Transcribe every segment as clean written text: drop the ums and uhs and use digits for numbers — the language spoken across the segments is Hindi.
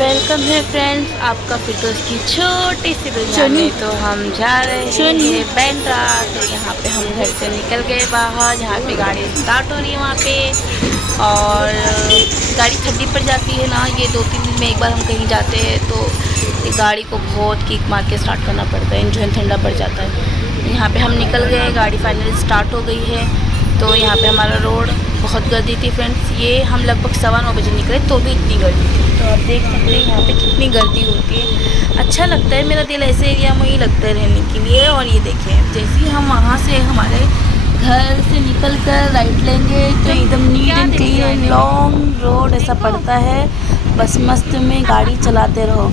वेलकम है फ्रेंड्स आपका फिरदौस की छोटी सी दुनिया में। तो हम जा रहे हैं बैंड्रा। तो यहाँ पे हम घर से निकल गए बाहर, जहाँ पे गाड़ी स्टार्ट हो रही है वहाँ पे। और गाड़ी ठंडी पड़ जाती है ना, ये 2-3 दिन में एक बार हम कहीं जाते हैं तो ये गाड़ी को बहुत किक मार के स्टार्ट करना पड़ता है, इंजन ठंडा पड़ जाता है। यहाँ पे हम निकल गए, गाड़ी फाइनली स्टार्ट हो गई है। तो यहाँ पे हमारा रोड बहुत गर्दी थी फ्रेंड्स। ये हम लगभग 9:15 बजे निकले तो भी इतनी गर्दी थी। तो आप देख सकते हैं यहाँ पे कितनी गर्दी होती है। अच्छा लगता है, मेरा दिल ऐसे एरिया में ही लगता है रहने के लिए। और ये देखें, जैसे ही हम वहाँ से हमारे घर से निकल कर राइट लेंगे तो एकदम neat and clean long road ऐसा पड़ता है। बस मस्त में गाड़ी चलाते रहो।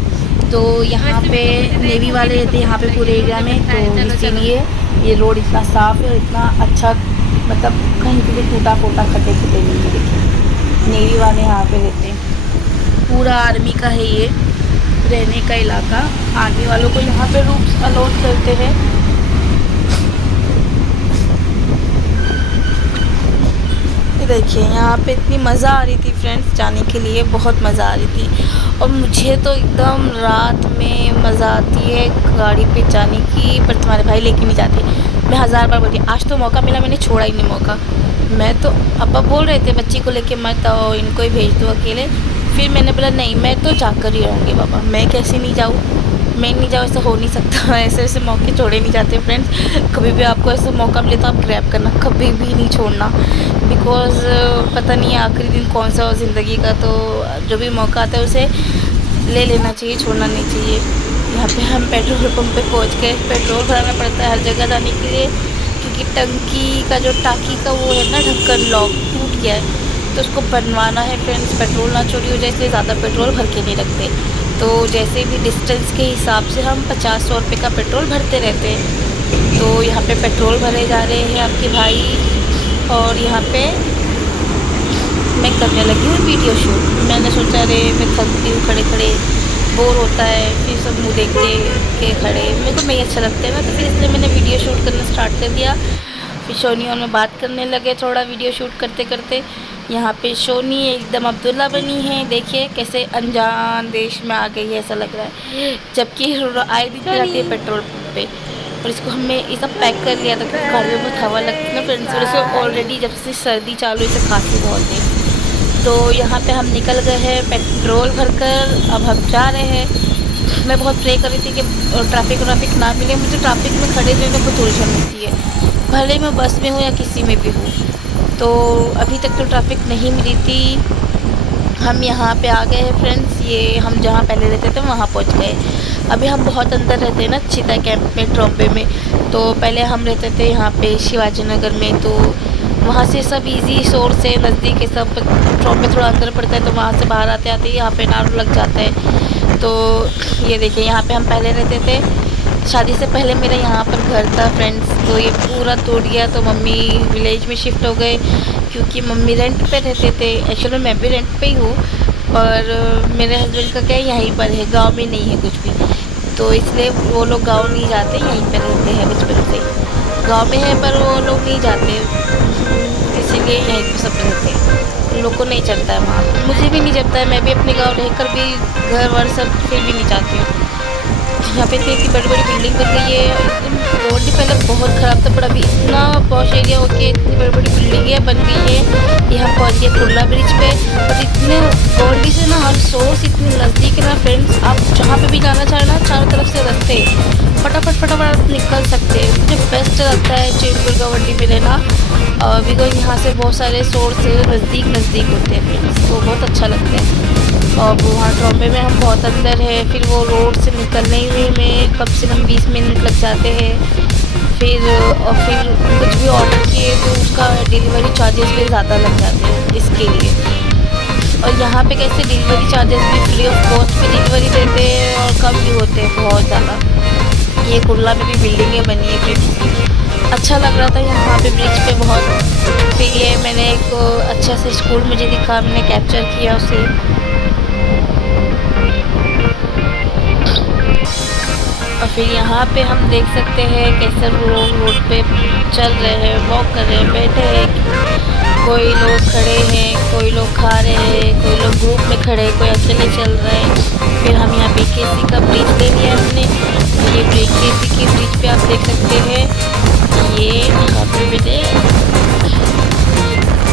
तो यहाँ पे नेवी वाले रहते हैं यहाँ पे पूरे एरिया में, तो इसीलिए ये रोड इतना साफ़ है, इतना अच्छा, मतलब कहीं पे भी टूटा फूटा खड्डे खुटे नहीं है। देखिए नेवी वाले यहाँ पे रहते हैं, पूरा आर्मी का है ये रहने का इलाका। आर्मी वालों को यहाँ पे रूम्स अलॉट करते हैं। देखिए यहाँ पे इतनी मज़ा आ रही थी फ्रेंड्स, जाने के लिए बहुत मज़ा आ रही थी। और मुझे तो एकदम रात में मज़ा आती है गाड़ी पे जाने की, पर तुम्हारे भाई लेके नहीं जाते। मैं 1000 बार बोलती, आज तो मौका मिला, मैंने छोड़ा ही नहीं मौका। मैं तो पापा बोल रहे थे बच्ची को लेके मत आओ, इनको ही भेज दो अकेले। फिर मैंने बोला नहीं, मैं तो जाकर ही रहूँगी बाबा, मैं कैसे नहीं जाऊँ, मैं नहीं जाऊँ, ऐसा हो नहीं सकता। ऐसे ऐसे मौके छोड़े नहीं जाते फ्रेंड्स। कभी भी आपको ऐसा मौका मिले तो आप ग्रैब करना, कभी भी नहीं छोड़ना। बिकॉज़ पता नहीं है आखिरी दिन कौन सा हो ज़िंदगी का, तो जो भी मौका आता है उसे ले लेना चाहिए, छोड़ना नहीं चाहिए। यहाँ पे हम पेट्रोल पंप पे पहुँच गए। पेट्रोल भराना पड़ता है हर जगह जाने के लिए, क्योंकि टंकी का जो टाकी का वो है ना ढक्कन, लॉक टूट गया है, तो उसको बनवाना है फ्रेंड्स। पेट्रोल ना चोरी हो जाए इसलिए ज़्यादा पेट्रोल भर के नहीं रखते। तो जैसे भी डिस्टेंस के हिसाब से हम 50-100 रुपये का पेट्रोल भरते रहते हैं। तो यहाँ पे पेट्रोल भरे जा रहे हैं आपके भाई, और यहाँ पे मैं करने लगी हूँ वीडियो शूट। मैंने सोचा अरे मैं थकती हूँ, खड़े खड़े बोर होता है, फिर सब मुँह देखते के खड़े, मेरे को नहीं अच्छा लगता है ना, तो फिर इसलिए मैंने वीडियो शूट करना स्टार्ट कर दिया। फिर शोनी और मैं बात करने लगे थोड़ा वीडियो शूट करते करते। यहाँ पे शोनी एकदम अब्दुल्ला बनी है, देखिए कैसे अनजान देश में आ गई है ऐसा लग रहा है, जबकि आए दिन जाती है पेट्रोल पंप पे। और इसको हमने ये सब पैक कर लिया था क्योंकि गाड़ी में बहुत हवा लगती है ना फ्रेंड्स, और इसे ऑलरेडी जब से सर्दी चालू है इसे खांसी बहुत है। तो यहाँ पे हम निकल गए हैं पेट्रोल भरकर, अब हम जा रहे हैं। मैं बहुत प्रे कर रही थी कि ट्रैफिक ना मिले। मुझे ट्रैफिक में खड़े रहने में बहुत उलझन होती है, भले मैं बस में हूँ या किसी में भी हूँ। तो अभी तक तो ट्रैफिक नहीं मिली थी। हम यहाँ पे आ गए हैं फ्रेंड्स, ये हम जहाँ पहले रहते थे वहाँ पहुँच गए। अभी हम बहुत अंदर रहते हैं ना चिता कैंप में, ट्रॉम्बे में। तो पहले हम रहते थे यहाँ पे शिवाजी नगर में, तो वहाँ से सब इजी सोर्स है, नज़दीक है सब। ट्रॉम्बे थोड़ा अंदर पड़ता है, तो वहाँ से बाहर आते आते यहाँ पे नारू लग जाता है। तो ये देखिए यहाँ पे हम पहले रहते थे, शादी से पहले मेरा यहाँ पर घर था फ्रेंड्स। तो ये पूरा तोड़ गया, तो मम्मी विलेज में शिफ्ट हो गए, क्योंकि मम्मी रेंट पे रहते थे। एक्चुअली मैं भी रेंट पे ही हूँ, और मेरे हस्बैंड का क्या यहीं पर है, गांव में नहीं है कुछ भी। तो इसलिए वो लोग गांव नहीं जाते, यहीं पर रहते हैं बचपन से। गांव में है पर वो लोग नहीं जाते, इसीलिए यहीं पर सब रहते हैं। उन लोग को नहीं चलता है वहाँ, मुझे भी नहीं चलता है। मैं भी अपने गाँव रहकर भी घर वर सब फिर भी नहीं चाहती हूँ। यहाँ पे इतनी बड़ी बड़ी बिल्डिंग बन गई है। रोड भी पहले बहुत ख़राब था, पर अभी इतना पॉश एरिया हो गया, इतनी बड़ी बड़ी बिल्डिंगें बन गई है। ये हम पहुँच गए कुर्ला ब्रिज पे, और इतने गोल्डी से ना हर सोर्स इतनी नज़दीक है ना फ्रेंड्स। आप जहाँ पे भी जाना चाहें ना, चारों तरफ से रास्ते, फटाफट आप निकल सकते हैं। मुझे बेस्ट लगता है चेंबूर गवंडी में रहना, बिकॉज यहाँ से बहुत सारे सोर्स नज़दीक होते हैं फ्रेंड्स, तो बहुत अच्छा लगता है। और वहाँ ट्रॉम्बे में हम बहुत अंदर है, फिर वो रोड से निकलने ही में कम से कम 20 मिनट लग जाते हैं। फिर कुछ भी ऑर्डर किए तो उसका डिलीवरी चार्जेस भी ज़्यादा लग जाते हैं इसके लिए। और यहाँ पे कैसे डिलीवरी चार्जेस भी फ्री ऑफ कॉस्ट पे डिलीवरी देते हैं, और कम भी होते हैं बहुत ज़्यादा। ये कुर्ला में भी बिल्डिंगें बनी है फिर अच्छा लग रहा था यहाँ पे ब्रिज पे बहुत। फिर ये मैंने एक अच्छा से स्कूल मुझे दिखा, मैंने कैप्चर किया उसे। और फिर यहाँ पे हम देख सकते हैं कैसे लोग रोड पे चल रहे हैं, वॉक कर रहे हैं, बैठे हैं। कोई लोग खड़े हैं, कोई लोग खा रहे हैं, कोई लोग ग्रुप में खड़े हैं, कोई अकेले चल रहे हैं। फिर हम यहाँ बीकेसी का ब्रिज ले लिया हमने। ये बीकेसी की ब्रिज पे आप देख सकते हैं, ये यहाँ पे मैंने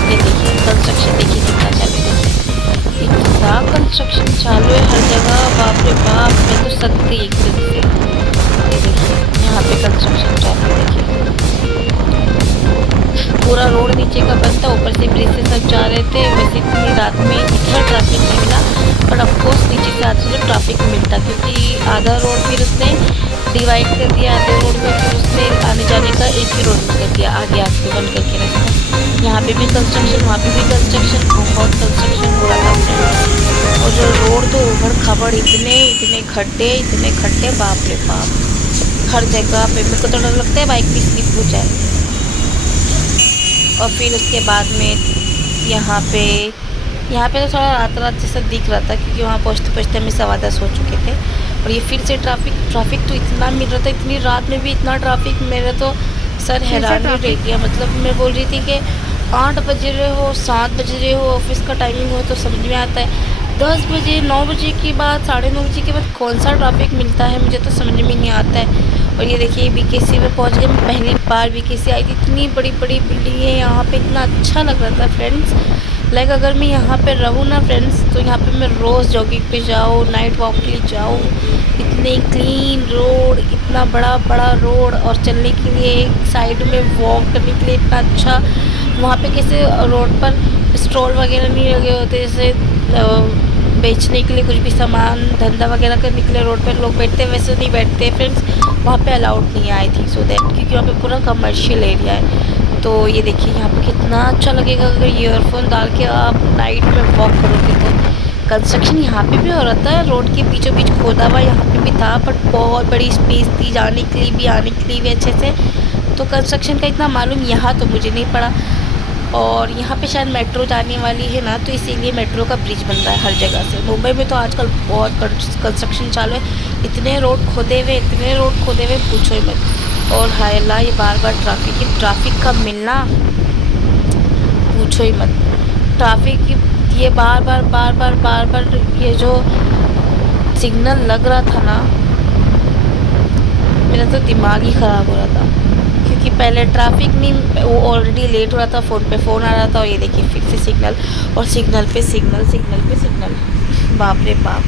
ये देखिए कंस्ट्रक्शन देखिए कितना चालू है, इतना कंस्ट्रक्शन चालू है हर जगह, बाप रे बाप, मैं तो सक गई एकदम से। ये देखिए यहाँ पे कंस्ट्रक्शन चालू है, देखिए पूरा रोड नीचे का बंद था, ऊपर से ब्रिज से सब जा रहे थे। वैसे इतनी रात में इतना ट्रैफिक नहीं मिला, पर ऑफकोर्स नीचे से आते तो ट्रैफिक मिलता, क्योंकि आधा रोड फिर उसने डिवाइड कर दिया, आधे रोड में फिर उसने आने जाने का एक ही रोड में कर दिया, आगे आगे बंद करके रखा। यहाँ पे भी कंस्ट्रक्शन, वहाँ पे भी कंस्ट्रक्शन, बहुत कंस्ट्रक्शन हो रहा था। और जो रोड तो उबड़ खाबड़, इतने खड्डे, बाप रे बाप, हर जगह पे। मेरे को तो डर लगता है बाइक भी स्लिप हो जाए। और फिर उसके बाद में यहाँ पे तो थोड़ा रात जैसा दिख रहा था, क्योंकि वहाँ पहुँचते हमें 10:15 हो चुके थे। और ये फिर से ट्रैफिक तो इतना मिल रहा था, इतनी रात में भी इतना ट्रैफिक, मेरा तो सर हैरान ही रह गया। मतलब मैं बोल रही थी कि 8 बज रहे हो, 7 बज रहे हो, ऑफिस का टाइमिंग हो तो समझ में आता है। 10 बजे, 9 बजे के बाद, 9:30 बजे के बाद कौन सा ट्रैफिक मिलता है, मुझे तो समझ में नहीं आता है। और ये देखिए बीकेसी में पहुंच गए। मैं पहली बार बीकेसी आई थी, इतनी बड़ी बिल्डिंग है यहाँ पे, इतना अच्छा लग रहा था फ्रेंड्स। लाइक अगर मैं यहाँ पे रहूँ ना फ्रेंड्स, तो यहाँ पे मैं रोज़ जॉगिंग पे जाऊँ, नाइट वॉक के लिए जाऊँ। इतने क्लीन रोड, इतना बड़ा रोड, और चलने के लिए एक साइड में वॉक करने के लिए इतना अच्छा। वहाँ पे कैसे रोड पर स्टॉल वगैरह नहीं लगे होते, जैसे बेचने के लिए कुछ भी सामान धंधा वगैरह करने के लिए रोड पर लोग बैठते, वैसे नहीं बैठते फ्रेंड्स। वहाँ पे अलाउड नहीं है आई थिंक सो दैट, क्योंकि वहाँ पे पूरा कमर्शियल एरिया है। तो ये देखिए यहाँ पे कितना अच्छा लगेगा अगर ईयरफोन डाल के आप नाइट में वॉक करोगे तो। कंस्ट्रक्शन यहाँ पे भी हो रहा था, रोड के बीचों बीच खोदा हुआ यहाँ पे भी था, बट बहुत बड़ी स्पेस थी जाने के लिए भी, आने के लिए भी अच्छे से। तो कंस्ट्रक्शन का इतना मालूम यहाँ तो मुझे नहीं पड़ा। और यहाँ पे शायद मेट्रो जाने वाली है ना, तो इसीलिए मेट्रो का ब्रिज बन रहा है हर जगह से। मुंबई में तो आजकल बहुत कंस्ट्रक्शन चालू है, इतने रोड खोदे हुए, पूछो ही मत। और हायला ये बार ट्रैफिक का मिलना, पूछो ही मत। ट्रैफिक ये बार ये जो सिग्नल लग रहा था ना, मेरा तो दिमाग ही ख़राब हो रहा था, क्योंकि पहले ट्रैफिक नहीं, वो ऑलरेडी लेट हो रहा था, फ़ोन पे फ़ोन आ रहा था। और ये देखिए फिर से सिग्नल, और सिग्नल पे सिग्नल, बाप रे बाप,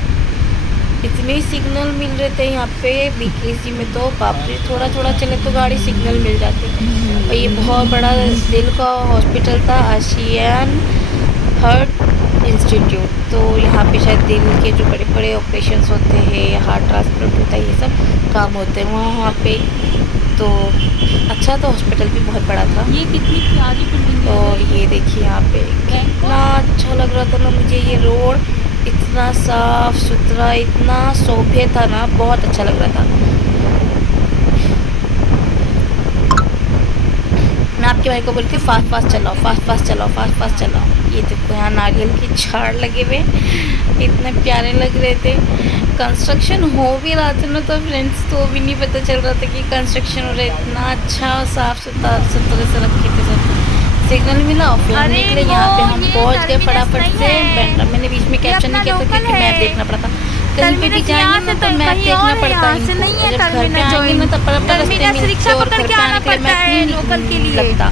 इतने सिग्नल मिल रहे थे यहाँ पे बीकेसी में, तो बाप रे, थोड़ा चले तो गाड़ी सिग्नल मिल जाती। और ये बहुत बड़ा दिल का हॉस्पिटल था, आशियान हार्ट इंस्टीट्यूट। तो यहाँ पे शायद दिल के जो बड़े ऑपरेशंस होते हैं, हार्ट ट्रांसप्लांट होता है, ये सब काम होते हैं वहाँ पे। तो अच्छा था, हॉस्पिटल भी बहुत बड़ा था। ये कितनी प्यारी बिल्डिंग है। और ये देखिए यहाँ पे कितना अच्छा लग रहा था ना मुझे, ये रोड इतना साफ सुथरा, इतना सौभ्य था ना, बहुत अच्छा लग रहा था। मैं आपके भाई को बोलती हूँ फास्ट चलाओ। ये देखो यहाँ नारियल के झाड़ लगे हुए, इतने प्यारे लग रहे थे। कंस्ट्रक्शन हो भी रहा था ना, तो फ्रेंड्स तो भी नहीं पता चल रहा था कि कंस्ट्रक्शन हो रहा है, इतना अच्छा साफ सुथरा से रखे थे सब। सिग्नल मिला और फिर निकले, यहाँ पे हम पहुँच गए फटाफट से। मैंने बीच में कैप्शन नहीं किया था, क्योंकि मैप देखना पड़ा था। कहीं पे भी जाएंगे ना तो मैप देखना पड़ता है, जब घर पे आएंगे ना तब रास्ते मिलते, और घर पे आने के लिए मैप नहीं लगता,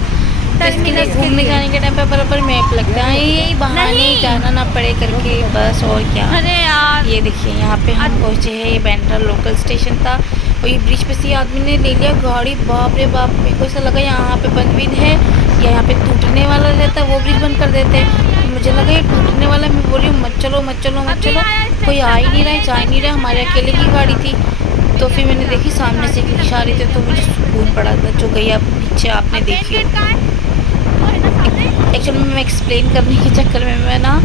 तो इसके लिए घूमने जाने के टाइम पे बराबर मैप लगता है, यही बहाने जाना ना पड़े करके, बस और क्या। अरे यार ये देखिए यहाँ पे हम पहुँचे हैं, ये बैंड्रा लोकल स्टेशन था। और ये ब्रिज पे से आदमी ने ले लिया गाड़ी, बाप रे बाप, मेरे को ऐसा लगा यहाँ पे बंद है या यहाँ पे टूटने वाला रहता है, वो ब्रिज बंद कर देते हैं। तो मुझे लगा ये टूटने वाला, मैं बोली मत चलो, कोई आ ही नहीं रहा है, जा ही नहीं रहा, हमारे अकेले की गाड़ी थी। तो फिर मैंने देखी सामने से कि इशारे थे, तो मुझे सुकून पड़ा था। जो गई आप पीछे आपने देखी, एक्चुअली मैं एक्सप्लेन करने के चक्कर में मैं ना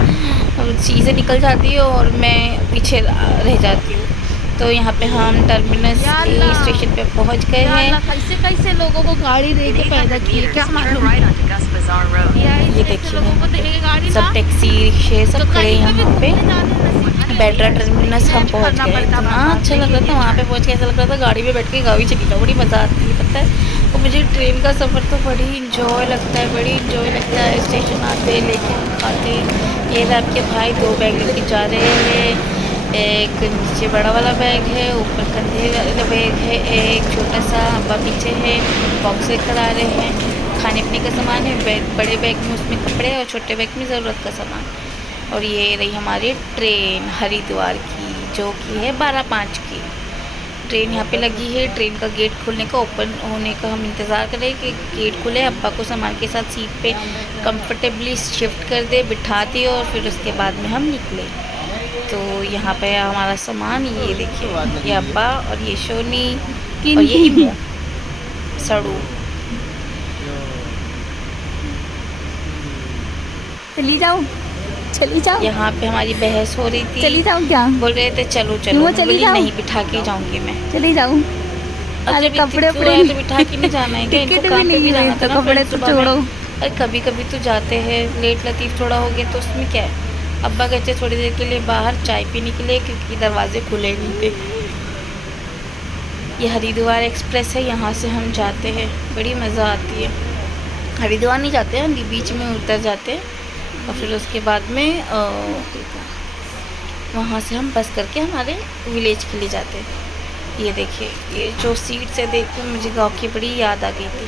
चीज़ें निकल जाती है और मैं पीछे रह जाती हूँ। तो यहाँ पे हम टर्मिनस के स्टेशन पे पहुँच गए हैं। कैसे लोगों को गाड़ी दे के पैदा किए, क्या मालूम। ये देखिए सब टैक्सी रिक्शे सब खड़े यहाँ पे। बैंड्रा टर्मिनस हम पहुँच गए, इतना अच्छा लग रहा था वहाँ पे पहुँच के, ऐसा लग रहा था गाड़ी में बैठ के गाँव ही चली जाओ, बड़ी मज़ा आती है, पता है। वो मुझे ट्रेन का सफ़र तो बड़ी इंजॉय लगता है, बड़ी इंजॉय लगता है। स्टेशन आते लेके हम खाते। ये आपके भाई 2 बैग लेके जा रहे हैं। एक नीचे बड़ा वाला बैग है, ऊपर कंधे वाला बैग है, एक छोटा सा अब्बा पीछे है, बॉक्स लेकर आ रहे हैं। खाने पीने का सामान है, बैग बड़े बैग में उसमें कपड़े और छोटे बैग में ज़रूरत का सामान। और ये रही हमारी ट्रेन हरिद्वार की, जो कि है 12:05 की। ट्रेन यहाँ पे लगी है। ट्रेन का गेट खुलने का, ओपन होने का हम इंतज़ार कर रहे हैं कि गेट खुले, अब्बा को सामान के साथ सीट पे कंफर्टेबली शिफ्ट कर दे, बिठा दिए और फिर उसके बाद में हम निकले। तो यहाँ पे हमारा सामान ये देखिए, ये अब्बा और ये शोनी और ये इमो सड़ू। चली जाओ, चली जाओ। यहाँ पे हमारी बहस हो रही थी। चली जाओ क्या? बोल रहे थे चलो चलो, वो चली जाओ। नहीं बिठा के जाऊंगी मैं। चली जाओ। अरे कपड़े तो बिठा के नहीं जाना है क्या? इनको टिकट काम भी पे भी नहीं जाना है था तो ना कपड़े friends तो सुबह में। छोड़ो। अरे कभी कभी तो जाते हैं लेट लतीफ़ थोड़ा हो गया तो उसमें क्या है। अब्बा कहते थोड़ी देर के लिए बाहर चाय पीने के लिए, क्योंकि दरवाजे खुले नहीं थे। ये हरिद्वार एक्सप्रेस है, यहाँ से हम जाते हैं, बड़ी मज़ा आती है। हरिद्वार नहीं जाते हैं, बीच में उतर जाते हैं और फिर उसके बाद में वहाँ से हम बस करके हमारे विलेज के लिए जाते हैं। ये देखिए, ये जो सीट से देख के मुझे गाँव की बड़ी याद आ गई थी।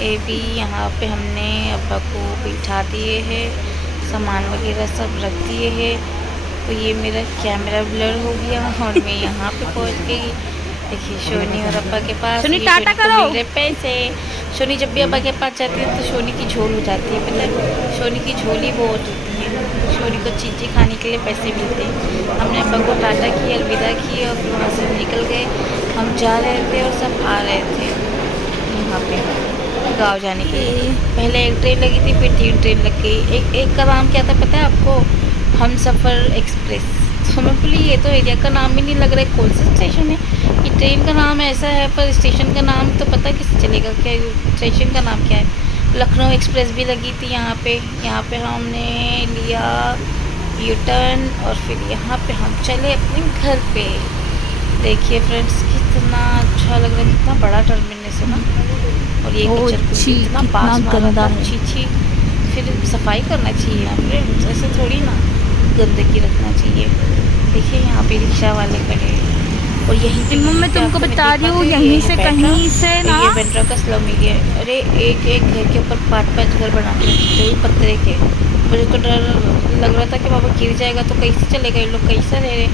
ये भी यहाँ पे हमने अब्बा को बिठा दिए हैं, सामान वगैरह सब रख दिए हैं। तो ये मेरा कैमरा ब्लर हो गया और मैं यहाँ पे पहुँच गई। देखिए शोनी और अब्बा के पास। शोनी ये टाटा शोनी को करो। मिल रहे पैसे। शोनी जब भी अब्बा के पास जाती है तो शोनी की झोल हो जाती है, पता है। शोनी की झोली बहुत होती है, शोनी को चीज़ें खाने के लिए पैसे मिलते हैं। हमने अब्बा को टाटा की, अलविदा की और फिर वहाँ से निकल गए। हम जा रहे थे और सब आ रहे थे यहाँ पे गाँव जाने के लिए। पहले एक ट्रेन लगी थी, फिर 3 ट्रेन लग गई। एक का नाम क्या था पता है आपको? हम सफ़र एक्सप्रेस। तो मैं बोली ये तो एरिया का नाम ही नहीं लग रहा है, कौन सा स्टेशन है? ये ट्रेन का नाम ऐसा है पर स्टेशन का नाम तो पता कैसे चलेगा, क्या स्टेशन का नाम क्या है? लखनऊ एक्सप्रेस भी लगी थी यहाँ पे। यहाँ पे हमने लिया यू टर्न और फिर यहाँ पे हम चले अपने घर पे। देखिए फ्रेंड्स कितना अच्छा लग रहा है, कितना बड़ा टर्मिनस है ना। और ये किचन कितना पास मारा, छी। फिर सफाई करना चाहिए ना फ्रेंड्स, ऐसे थोड़ी ना गंदगी रखना चाहिए। देखिए यहाँ पे रिक्शा वाले खड़े हैं और यहीं पे मैं तुमको बता रही हूँ, यहीं से कहीं से ना। ये बेंड्रा का स्लम एरिया है। अरे एक घर के ऊपर 5-5 घर बना के रखते हैं पत्थरे के। मुझे तो डर लग रहा था कि बाबा गिर जाएगा तो कैसे चलेगा, ये लोग कैसे रह रहे।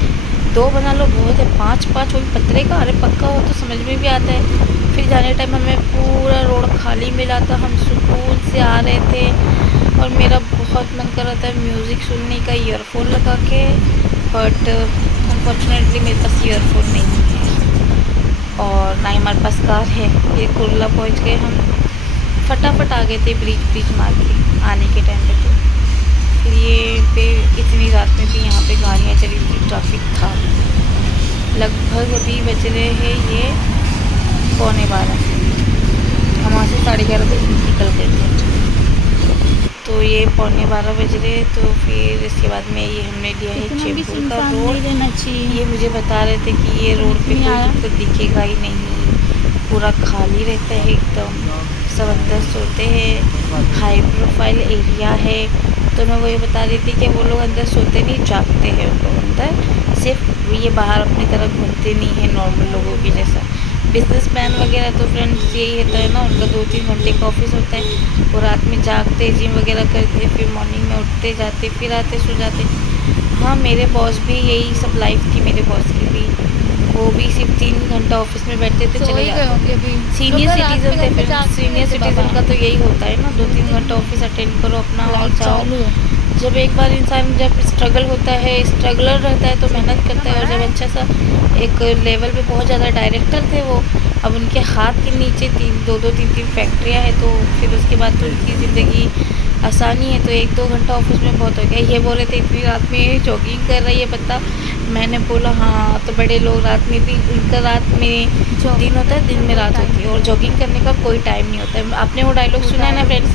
2 बना लो बहुत है, 5-5 वो भी पत्थरे का। अरे पक्का हो तो समझ में भी आता है। फिर जाने टाइम हमें पूरा रोड खाली मिला था, हम सुकून से आ रहे थे और मेरा बहुत मन कर रहा था म्यूज़िक सुनने का ईयरफोन लगा के, बट अनफॉर्चुनेटली मेरे पास ईयरफोन नहीं है और ना ही हमारे पास कार है। ये कुर्ला पहुंच गए हम, फटाफट आ गए थे ब्रिज मार के आने के टाइम पे। तो फिर ये पे इतनी रात में भी यहाँ पे गाड़ियाँ चली थी, ट्रैफिक था। लगभग अभी बज रहे हैं ये 11:15। हम वहाँ से 11:30 बजे निकल गए थे, तो ये 11:15 बज रहे। तो फिर इसके बाद में ये हमने लिया है चेंबूर का रोड। ये मुझे बता रहे थे कि ये रोड पे कोई तुमको दिखेगा ही नहीं, पूरा खाली रहता है एकदम, सब अंदर सोते हैं, हाई प्रोफाइल एरिया है। तो मैं वही बता रही थी कि वो लोग अंदर सोते नहीं, जागते हैं उन लोग अंदर, सिर्फ ये बाहर अपनी तरह घूमते नहीं हैं नॉर्मल लोगों की जैसा। बिजनेसमैन वगैरह तो फ्रेंड्स यही होता है ना, उनका 2-3 घंटे का ऑफिस होता है। वो रात में जागते, जिम वगैरह करते, फिर मॉर्निंग में उठते जाते, फिर आते सो जाते। हाँ मेरे बॉस भी यही सब लाइफ थी, मेरे बॉस की भी। वो भी सिर्फ 3 घंटा ऑफिस में बैठते थे, चले जाते। सीनियर सिटीजन थे फिर। सीनियर सिटीजन का तो यही होता है ना, 2-3 घंटा ऑफिस अटेंड करो अपना और जाओ। जब एक बार इंसान जब स्ट्रगल होता है, स्ट्रगलर रहता है तो मेहनत करता है। और जब अच्छा सा एक लेवल पे बहुत ज़्यादा डायरेक्टर थे वो, अब उनके हाथ के नीचे 2-3 फैक्ट्रियाँ हैं, तो फिर उसके बाद तो उनकी ज़िंदगी आसानी है। तो 1-2 घंटा ऑफिस में बहुत हो गया। ये बोल रहे थे इतनी रात में जॉगिंग कर रही है बता। मैंने बोला हाँ, तो बड़े लोग रात में भी, उनका रात में दिन होता है, दिन में रात होती है और जॉगिंग करने का कोई टाइम नहीं होता है। आपने वो डायलॉग सुना है ना फ्रेंड्स,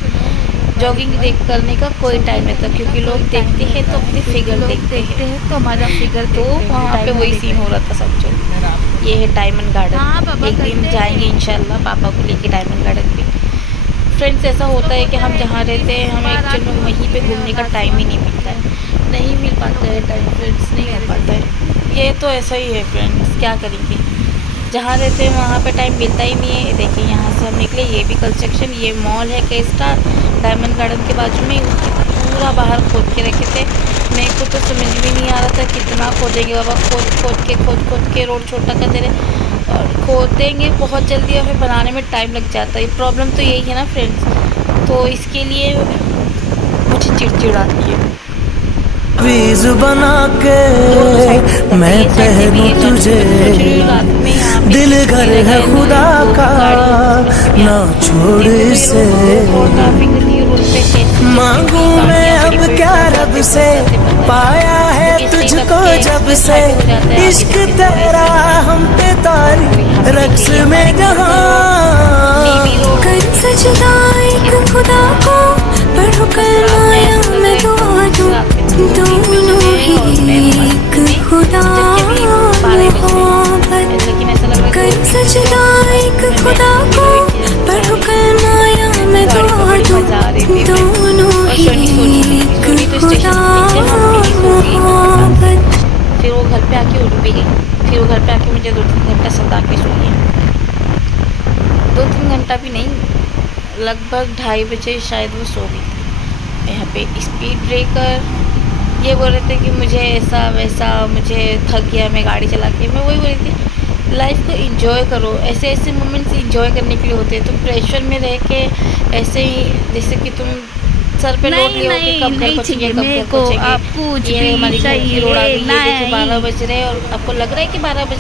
जॉगिंग करने का कोई टाइम नहीं था, क्योंकि लोग देखते हैं तो अपनी फिगर देखते हैं, तो हमारा फिगर तो वहाँ पे वही सीन हो रहा था समझो। ये है डायमंड गार्डन। हाँ, पापा एक दिन करते हैं। जाएंगे इंशाल्लाह पापा को लेके डायमंड गार्डन पे। फ्रेंड्स ऐसा होता है कि हम जहाँ रहते हैं हमें एक्चुअल में वहीं पे घूमने का टाइम ही नहीं मिलता है, नहीं मिल पाता है टाइम फ्रेंड्स, नहीं हो पाता है। ये तो ऐसा ही है फ्रेंड्स, क्या करेंगे, जहाँ रहते हैं वहाँ पे टाइम मिलता ही नहीं है। देखिए यहाँ से हम निकले, ये भी कंस्ट्रक्शन, ये मॉल है के स्टार डायमंड गार्डन के बाजू में, उसकी पूरा बाहर खोद के रखे थे। मेरे को तो समझ में नहीं आ रहा था कितना खोदेंगे बाबा, खोद के रोड छोटा कर दे रहे, और खोदेंगे बहुत जल्दी और फिर बनाने में टाइम लग जाता है। प्रॉब्लम तो यही है ना फ्रेंड्स, तो इसके लिए मुझे चिड़चिड़ आती है। वीज बना के मैं पहनूं तुझे, दिल घर है खुदा का ना छोड़ इसे, मांगू मैं अब क्या रब से, पाया है तुझको जब से, इश्क तेरा हम पे तारी रक्स में जहाँ, कर सजदा एक खुदा को, पढ़ो कलमाया मैं दुआ दूं, दोनों ही एक खुदा मोहब्बत। कर सजदा एक खुदा को, पढ़ो कलमाया मैं दुआ दूं, दोनों ही एक खुदा मोहब्बत। फिर वो घर पे आके उठ भी गई, फिर वो घर पे आके मुझे 2-3 घंटा सता के सोई है, 2-3 घंटा भी नहीं, लगभग 2:30 बजे शायद वो सो गई थी। यहाँ पे स्पीड ब्रेकर, ये बोल रहे थे कि मुझे ऐसा वैसा, मुझे थक गया मैं गाड़ी चला के। मैं वही बोल रही थी लाइफ को एंजॉय करो, ऐसे ऐसे मोमेंट्स एंजॉय करने के लिए होते हैं। तुम प्रेशर में रह के ऐसे ही, जैसे कि तुम सर पे लोड लिए हो कि कब घर पहुँचेंगे, कब घर पहुँचेंगे, ये हमारी घर की रोड आ गई है, देखो 12 बज रहे हैं और आपको लग रहा है कि 12 बज